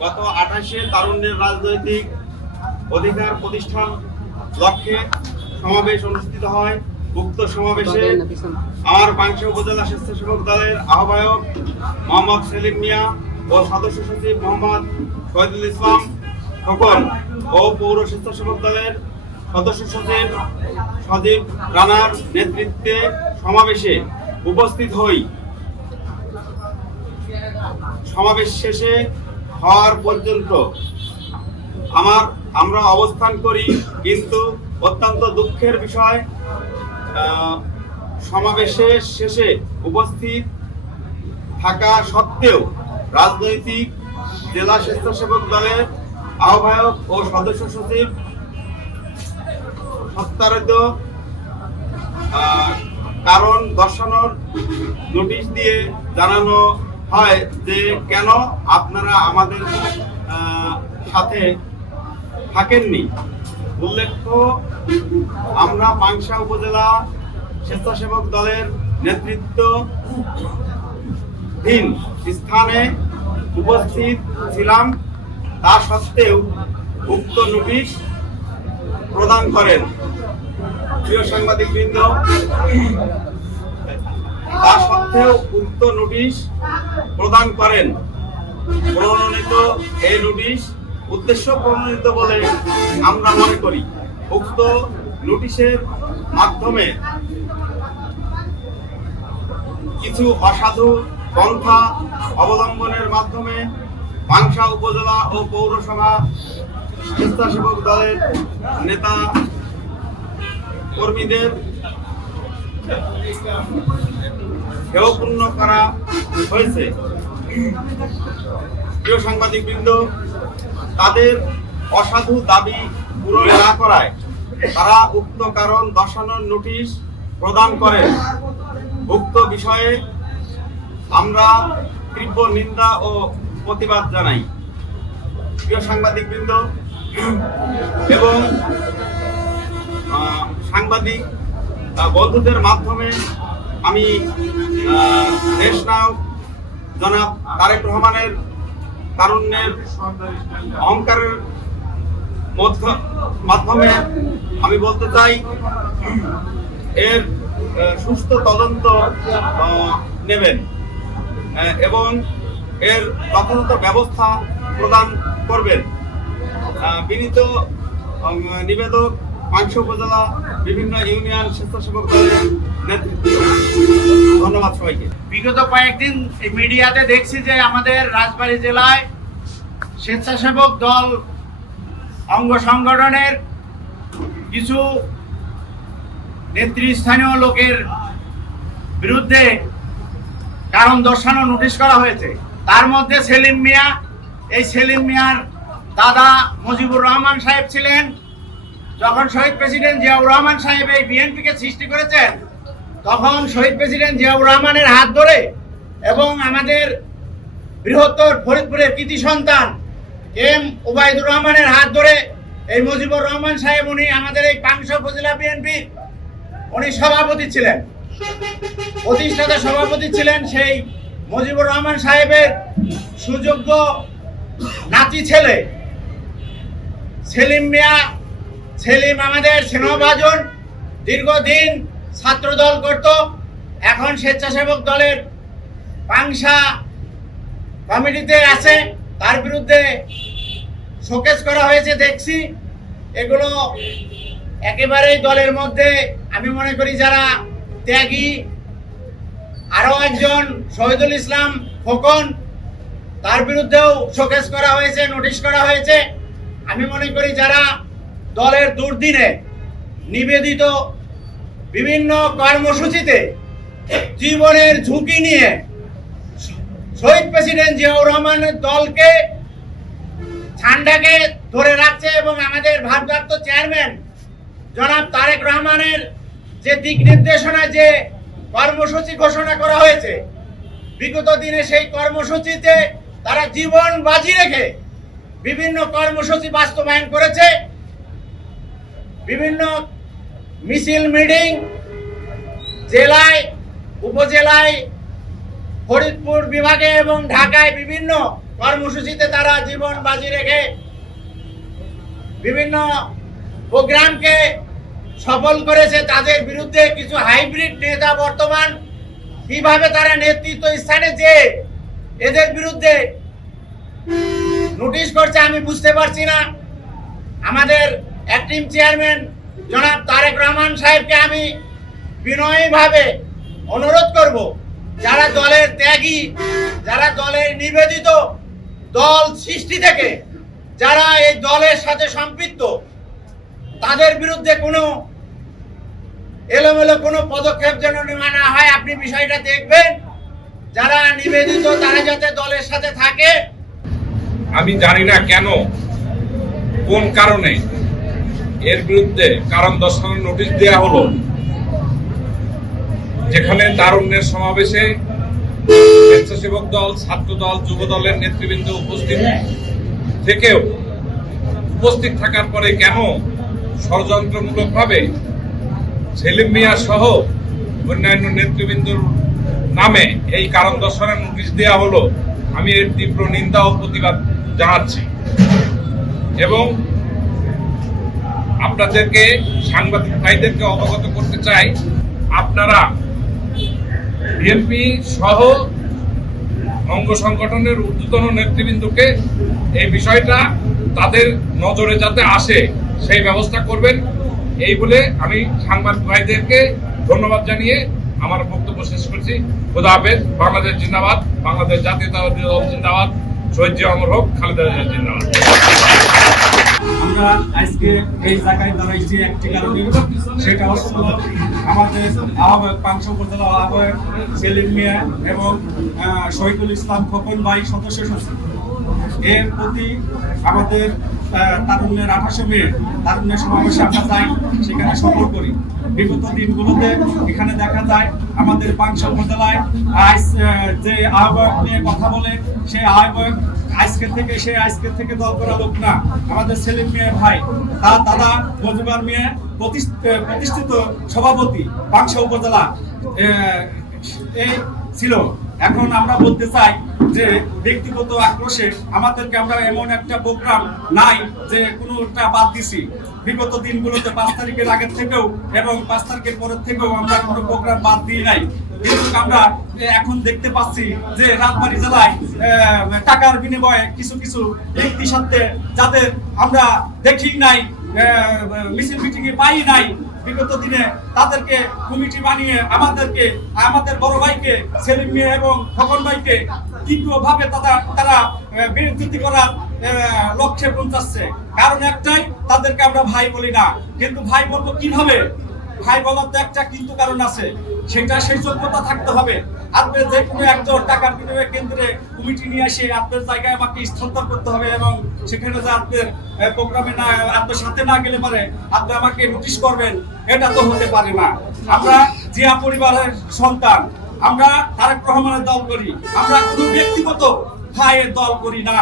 গত আঠাশে তারুণ্যের রাজনৈতিক অধিকার প্রতিষ্ঠান লক্ষ্যে সমাবেশ অনুষ্ঠিত হয়। উক্ত সমাবেশে আমার পাংশা উপজেলা স্বেচ্ছাসেবক দলের আহ্বায়ক মোহাম্মদ সেলিম মিয়া ও সদস্য সচিব মোহাম্মদ শহীদুল ইসলাম খোকন ও পৌর স্বেচ্ছাসেবক দলের সদস্য সচিব সজীব রানার নেতৃত্বে সমাবেশে উপস্থিত হই। সমাবেশ শেষে হওয়ার পর্যন্ত। আমার, আমরা অবস্থান করি কিন্তু অত্যন্ত দুঃখের বিষয় সমাবেশের শেষে উপস্থিত থাকা সত্ত্বেও রাজনৈতিক জেলা স্বেচ্ছাসেবক দলের আহ্বায়ক ও সদস্য সচিব সত্তারিত কারণ দর্শানোর নোটিশ দিয়ে জানানো হয় যে কেন আপনারা আমাদের সাথে থাকেননি? উল্লেখ্য আমরা পাংশা উপজেলা স্বেচ্ছাসেবক দলের নেতৃত্ব দিন স্থানে উপস্থিত ছিলাম। তা সত্ত্বেও উক্ত নোটিশ প্রদান করেন। প্রিয় সাংবাদিক বৃন্দ তা সত্ত্বেও উক্ত নোটিশ প্রদান করেন। প্রণীত এই নোটিশ উদ্দেশ্য প্রণীত বলে আমরা মনে করি। উক্ত নোটিশের মাধ্যমে কিছু অসাধু পন্থা অবলম্বনের মাধ্যমে পাংশা উপজেলা ও পৌরসভা স্বেচ্ছাসেবক দলের নেতা কর্মীদের হেয়পূর্ণ করা হয়েছে। প্রিয় সাংবাদিক বৃন্দ তাদের অসাধু দাবি পূরণ না করায় তারা উক্ত কারণ দর্শানোর নোটিশ প্রদান করেন। উক্ত বিষয়ে আমরা তীব্র নিন্দা ও প্রতিবাদ জানাই। প্রিয় সাংবাদিক বৃন্দ এবং সাংবাদিক বন্ধুদের মাধ্যমে আমি দেশ নায়ক জনাব তারেক রহমানের তারুণ্যের অহংকারের মধ্য- মাধ্যমে আমি বলতে চাই, এর সুস্থ তদন্ত নেবেন। এবং এর যথাযথ ব্যবস্থা প্রদান করবেন। বিনীত নিবেদক পাংশ উপজেলা বিভিন্ন ইউনিয়ন স্বেচ্ছাসেবক দলের নেতৃত্ব সবাইকে। বিগত কয়েকদিন মিডিয়াতে দেখছি যে আমাদের রাজবাড়ী জেলায় স্বেচ্ছাসেবক দল, অঙ্গ সংগঠনের কিছু নেতৃস্থানীয় লোকের বিরুদ্ধে কারণ দর্শানো নোটিশ করা হয়েছে। তার মধ্যে সেলিম মিয়া, এই সেলিম মিয়ার দাদা মুজিবুর রহমান সাহেব ছিলেন। যখন শহীদ প্রেসিডেন্ট জিয়াউর রহমান সাহেব এই বিএনপিকে সৃষ্টি করেছেন তখন শহীদ প্রেসিডেন্ট জিয়াউর রহমানের হাত ধরে এবং আমাদের বৃহত্তর ফরিদপুরের কৃতি সন্তান এম ওবায়দুর রহমানের হাত ধরে এই মুজিবুর রহমান সাহেব, উনি আমাদের এই পাংশ উপজেলা বিএনপি উনি সভাপতি ছিলেন। প্রতিষ্ঠাতা সভাপতি ছিলেন সেই মুজিবুর রহমান সাহেবের সুযোগ্য নাতি ছেলে সেলিম মিয়া, সেলিম আমাদের স্নেহভাজন দীর্ঘদিন ছাত্রদল করত। এখন স্বেচ্ছাসেবক দলের পাংশা কমিটিতে আছে। তার বিরুদ্ধে শোকেস করা হয়েছে, দেখছি। এগুলো একেবারেই দলের মধ্যে, আমি মনে করি যারা ত্যাগী, আরও একজন শহীদুল ইসলাম খোকন, তার বিরুদ্ধেও শোকেস করা হয়েছে, নোটিশ করা হয়েছে। আমি মনে করি যারা দলের দুর্দিনে নিবেদিত বিভিন্ন কর্মসূচিতে জীবনের ঝুঁকি নিয়ে শহীদ প্রেসিডেন্ট জিয়াউর রহমানের দলকে ঠান্ডাকে ধরে রাখছে এবং আমাদের ভারপ্রাপ্ত চেয়ারম্যান জনাব তারেক রহমানের যে দিক নির্দেশনা, যে কর্মসূচি ঘোষণা করা হয়েছে, বিগত দিনে সেই কর্মসূচিতে তারা জীবন বাজি রেখে বিভিন্ন কর্মসূচি বাস্তবায়ন করেছে। বিভিন্ন মিছিল, মিটিং, জেলায়, উপজেলায়, ফরিদপুর বিভাগে এবং ঢাকায় বিভিন্ন কর্মসূচিতে তারা জীবন বাজি রেখে বিভিন্ন প্রোগ্রামকে সফল করেছে। তাদের বিরুদ্ধে কিছু হাইব্রিড নেতা বর্তমান কীভাবে তারা নেতৃত্ব স্থানে যে এদের বিরুদ্ধে নোটিশ করছে আমি বুঝতে পারছি না। আমাদের অ্যাক্টিং চেয়ারম্যান জনাব তারেক রহমান সাহেবকে আমি বিনয়ীভাবে অনুরোধ করব, যারা দলের ত্যাগী, যারা দলের নিবেদিত দল সৃষ্টি থেকে, যারা এই দলের সাথে সম্পৃক্ত, তাদের বিরুদ্ধে কোনো এলোমেলো কোনো পদক্ষেপ যেন নেওয়া না হয়, আপনি বিষয়টা দেখবেন। যারা নিবেদিত, তারা যাতে দলের সাথে থাকে। আমি জানি না কেন, কোন কারণে এর বিরুদ্ধে কারণ দর্শানোর নোটিশ দেওয়া হলো, যেখানে তারুণ্যের সমাবেশে স্বেচ্ছাসেবক দল, ছাত্র দল, যুব দলের নেতৃবৃন্দ উপস্থিত থেকেও উপস্থিত থাকার পরে কেন ষড়যন্ত্রমূলকভাবে সেলিম মিয়া সহ অন্যান্য নেতৃবৃন্দর নামে এই কারণ দর্শনের নোটিশ দেওয়া হলো, আমি এর তীব্র নিন্দা ও প্রতিবাদ জানাচ্ছি। এবং আপনাদেরকে সাংবাদিক ভাইদেরকে অবগত করতে চাই, আপনারা বিএনপি সহ অঙ্গ সংগঠনের ঊর্ধ্বতন নেতৃবৃন্দকে এই বিষয়টা তাদের নজরে যাতে আসে, সেই ব্যবস্থা করবেন। এই বলে আমি সাংবাদিক ভাইদেরকে ধন্যবাদ জানিয়ে আমার বক্তব্য শেষ করছি। খোদা হাফেজ, বাংলাদেশ জিন্দাবাদ, বাংলাদেশ জাতীয়তাবাদী দল জিন্দাবাদ, শহীদ জিয়া অমর হোক, খালেদা জিন্দাবাদ। আমরা আজকে এই জায়গায় দাঁড়াইছি একটি কারণে। সেটা হচ্ছে আমাদের আহ্বায়ক পাংশ উপজেলা আহ্বায়ক সেলিম মিয়া এবং শহীদুল ইসলাম খোকন ভাই সদস্য সচিব। এর প্রতি আমাদের তারুণ্যের আঠাশে মে, তারুণ্যের সমাবেশে আমরা যাই, সেখানে সফর করি। বিগত দিনগুলোতে এখানে দেখা যায় আমাদের পাংশ উপজেলায় আজ যে আহ্বায়ক নিয়ে কথা বলে, সেই আহ্বায়ক আজকে থেকে সে আজকে থেকে দল করা লোক না। আমাদের সেলিম মিয়া ভাই, তার দাদা মজুবার মিয়া প্রতিষ্ঠিত সভাপতি পাংশা উপজেলা এই ছিল। এখন আমরা বলতে চাই যে ব্যক্তিগত আক্রোশে আমাদেরকে আমরা এমন একটা প্রোগ্রাম নাই যে কোনোটা বাদ দিছি। বিগত দিনগুলোতে পাঁচ তারিখের আগের থেকেও এবং পাঁচ তারিখের পরের থেকেও আমরা কোনো প্রোগ্রাম বাদ দিই নাই। কিন্তু আমরা এখন দেখতে পাচ্ছি যে রাজবাড়ী জেলায় টাকার বিনিময়ে কিছু কিছু ব্যক্তি সাথে যাদের আমরা দেখি নাই মিছিল মিটিং এ পাই নাই, বিগত দিনে তাদেরকে কমিটি বানিয়ে আমাদেরকে, আমাদের বড় ভাইকে, সেলিম মিয়া এবং খগন ভাইকে তীব্রভাবে তারা তারা করার লক্ষ্যে পৌঁছাচ্ছে। কারণ একটাই, তাদেরকে আমরা ভাই বলি না। কিন্তু ভাই বলব কীভাবে? ভাই বলার তো একটা কিন্তু কারণ আছে। সেটা সেই যোগ্যতা থাকতে হবে। আপনি যে কোনো একজন টাকার বিনিময় কেন্দ্রে কমিটি নিয়ে এসে আপনার জায়গায় আমাকে স্থানান্তর করতে হবে এবং সেখানে যে আপনার প্রোগ্রামে না, আপনার সাথে না গেলে পারে, আপনি আমাকে নোটিশ করবেন। এটা তো হতে পারে না। আমরা জিয়া পরিবারের সন্তান, আমরা তারেক রহমানের দল করি। আমরা কোনো ব্যক্তিগত ভাইয়ের দল করি না।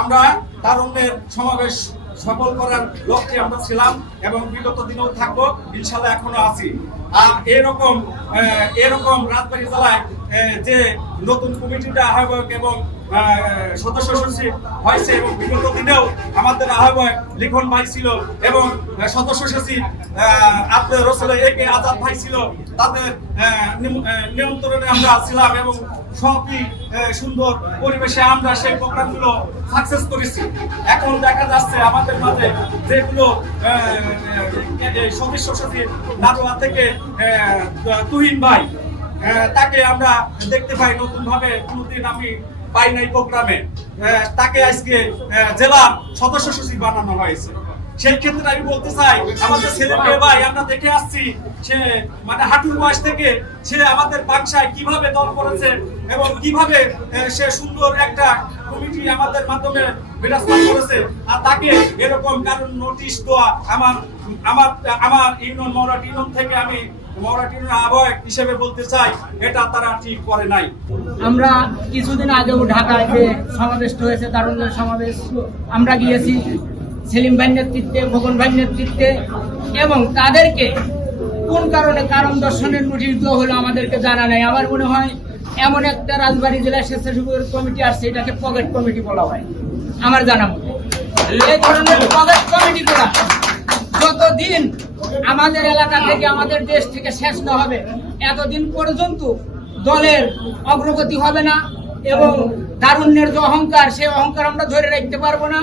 আমরা তারুণ্যের সমাবেশ সফল করার লক্ষ্যে আমরা ছিলাম এবং বিগত দিনেও থাকব, ইনশাল্লাহ এখনও আছি। আর এরকম এরকম রাজবাড়ী জেলায় যে নতুন কমিটিটা আহ্বায়ক এবং সদস্য সচিব হয়েছে এবং বিগত দিনেও আমাদের আহ্বায়ক লিখন ভাই ছিল এবং সদস্য সচিব আপনার রসলে কে আজাদ ভাই ছিল, তাদের নিয়ন্ত্রণে আমরা ছিলাম এবং সবই সুন্দর পরিবেশে আমরা সেই প্রোগ্রামগুলো সাকসেস করেছি। এখন দেখা যাচ্ছে আমাদের মাঝে যেগুলো সদস্য সচিব নাটোয়া থেকে তুহিন ভাই। তাকে আমরা দেখতে পাই নতুন ভাবে কোনোদিন আমি পাই নাই প্রোগ্রামে। তাকে আজকে জেলার সদস্য সচিব বানানো হয়েছে। সেই ক্ষেত্রে আমি বলতে চাই, আমাদের ছেলে মেয়ে ভাই, আমরা দেখে আসছি, সে মানে হাঁটুর বয়স থেকে সে আমাদের বাক্সায় কীভাবে দল করেছে এবং কীভাবে সে সুন্দর একটা কমিটি আমাদের মাধ্যমে বিরাজমান করেছে। আর তাকে এরকম কারণ নোটিশ দেওয়া আমার আমার আমার ইউনিয়ন থেকে আমি হিসেবে বলতে চাই, এটা তারা ঠিক করে নাই। আমরা কিছুদিন আগেও ঢাকায় যে সমাবেশটা হয়েছে তারুণ্যের সমাবেশ, আমরা গিয়েছি সেলিম ভাইয়ের নেতৃত্বে ভগন ভাইয়ের নেতৃত্বে, এবং তাদেরকে কোন কারণে কারণ দর্শনের নোটিশ দেওয়া হলো আমাদেরকে জানা নেই। আমার মনে হয় এমন একটা রাজবাড়ী জেলা স্বেচ্ছাসেবক কমিটি আসছে, এটাকে পকেট কমিটি বলা হয়। আমার জানা মতে। এই ধরনের পকেট কমিটি করা যতদিন আমাদের এলাকা থেকে আমাদের দেশ থেকে শেষ না হবে, এতদিন পর্যন্ত দলের অগ্রগতি হবে না এবং দারুণ্যের যে অহংকার, সেই অহংকার আমরা ধরে রাখতে পারব না।